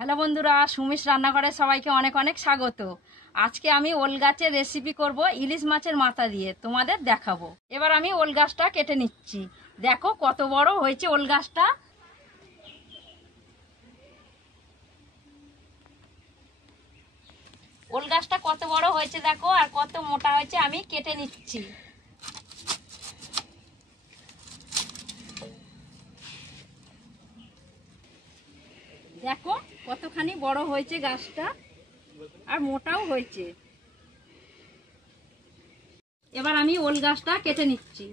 Hello বন্ধুরা, সুমিশ রান্নাঘরে সবাইকে অনেক অনেক স্বাগত। আজকে আমি ওল গাছের রেসিপি করব ইলিশ মাছের মাথা দিয়ে, তোমাদের দেখাবো। এবার আমি ওল গাছটা কেটে নিচ্ছি। দেখো কত বড় হয়েছে ওল গাছটা। ওল গাছটা কত বড় হয়েছে দেখো, আর কত মোটা হয়েছে। আমি কেটে নিচ্ছি। দেখো কতখানি বড় হয়েছে গাছটা, আর মোটাও হয়েছে। এবার আমি ওল গাছটা কেটে নিচ্ছি।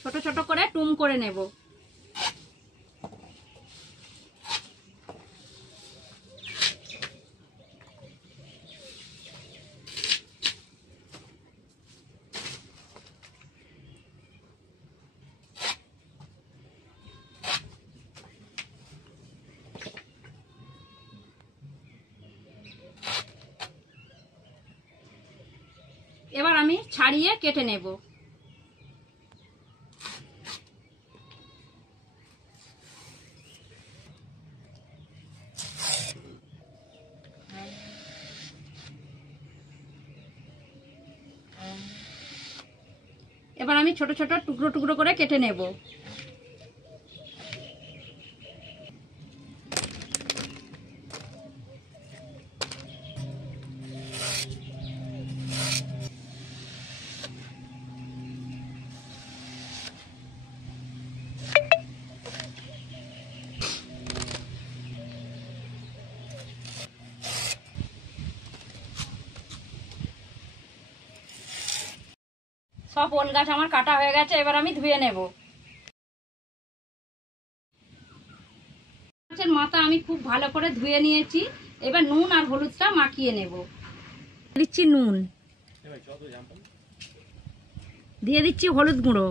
ছোট ছোট করে টুম করে নেব। এবার আমি ছাড়িয়ে কেটে নেব। এবার আমি ছোট ছোট টুকরো টুকরো করে কেটে নেব। সব ওল গাছ আমার কাটা হয়ে গেছে। এবার আমি ধুয়ে নেব। মাছের মাথা আমি খুব ভালো করে ধুয়ে নিয়েছি। এবার নুন আর হলুদটা মাখিয়ে নেব। দিচ্ছি নুন, দিয়ে দিচ্ছি হলুদ গুঁড়ো,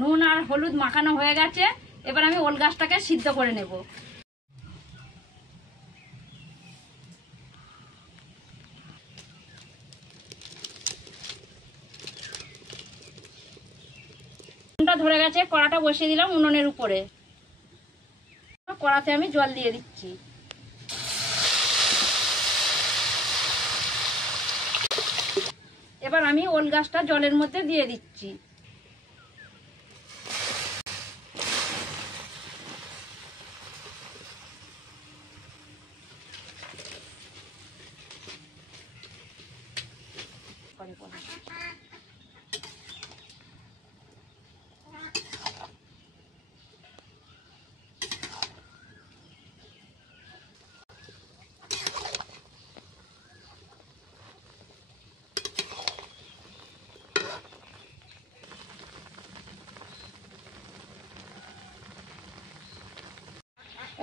নুন আর হলুদ মাখানো হয়ে গেছে। এবার আমি ওল গাছটাকে সিদ্ধ করে নেব। উনুনটা ধরে গেছে, কড়াটা বসিয়ে দিলাম উনুনের উপরে। কড়াতে আমি জল দিয়ে দিচ্ছি। এবার আমি ওল গাছটা জলের মধ্যে দিয়ে দিচ্ছি।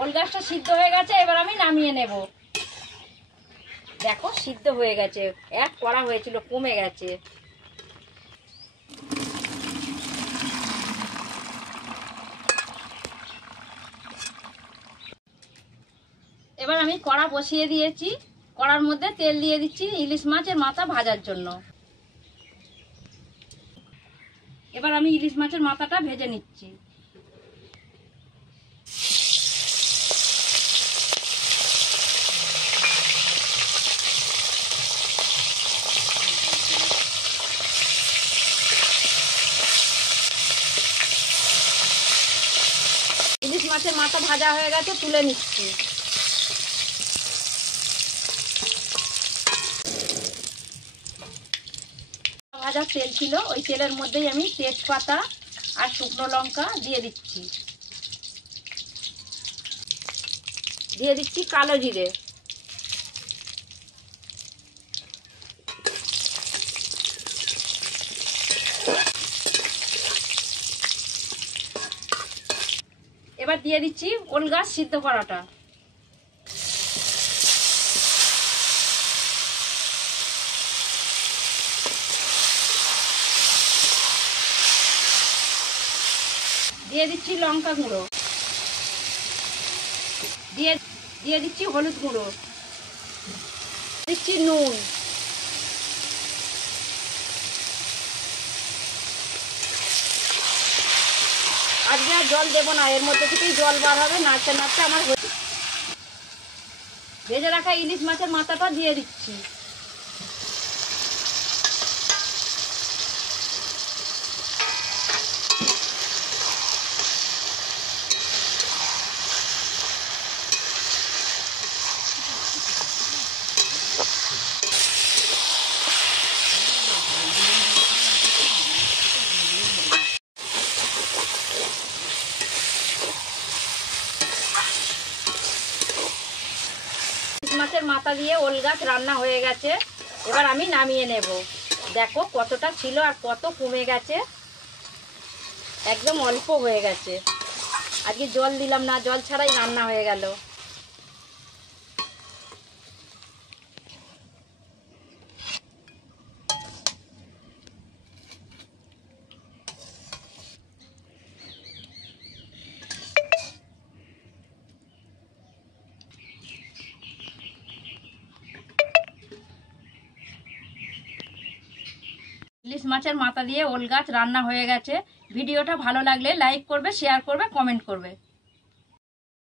ওল গাছটা সিদ্ধ হয়ে গেছে। এবার আমি নামিয়ে নেব। দেখো সিদ্ধ হয়ে গেছে, এক কড়া হয়েছিল, কমে গেছে। এবার আমি কড়া বসিয়ে দিয়েছি। কড়ার মধ্যে তেল দিয়ে দিচ্ছি ইলিশ মাছের মাথা ভাজার জন্য। এবার আমি ইলিশ মাছের মাথাটা ভেজে নিচ্ছি। ইলিশ মাছের মাথা ভাজা হয়ে গেছে, তুলে নিচ্ছি। ভাজা তেল ছিল, ওই তেলের মধ্যেই আমি তেজপাতা আর শুকনো লঙ্কা দিয়ে দিচ্ছি। দিয়ে দিচ্ছি কালো জিরে। এবার দিয়ে দিচ্ছি ওল গাছ সিদ্ধ করাটা। দিয়ে দিচ্ছি লঙ্কা গুঁড়ো, দিয়ে দিয়ে দিচ্ছি হলুদ গুঁড়ো, দিচ্ছি নুন, আজকে আর জল দেবো না, এর মধ্যে থেকেই জল বার হবে। নাড়তে নাড়তে আমার ভেজে রাখা ইলিশ মাছের মাথাটা দিয়ে দিচ্ছি। মাছের মাথা দিয়ে ওল গাছ রান্না হয়ে গেছে। এবার আমি নামিয়ে নেব। দেখো কতটা ছিল আর কত কমে গেছে, একদম অল্প হয়ে গেছে। আজকে জল দিলাম না, জল ছাড়াই রান্না হয়ে গেল। ইলিশ মাছের মাথা দিয়ে ওল গাছ রান্না হয়ে গেছে। ভিডিওটা ভালো লাগলে লাইক করবে, শেয়ার করবে, কমেন্ট করবে।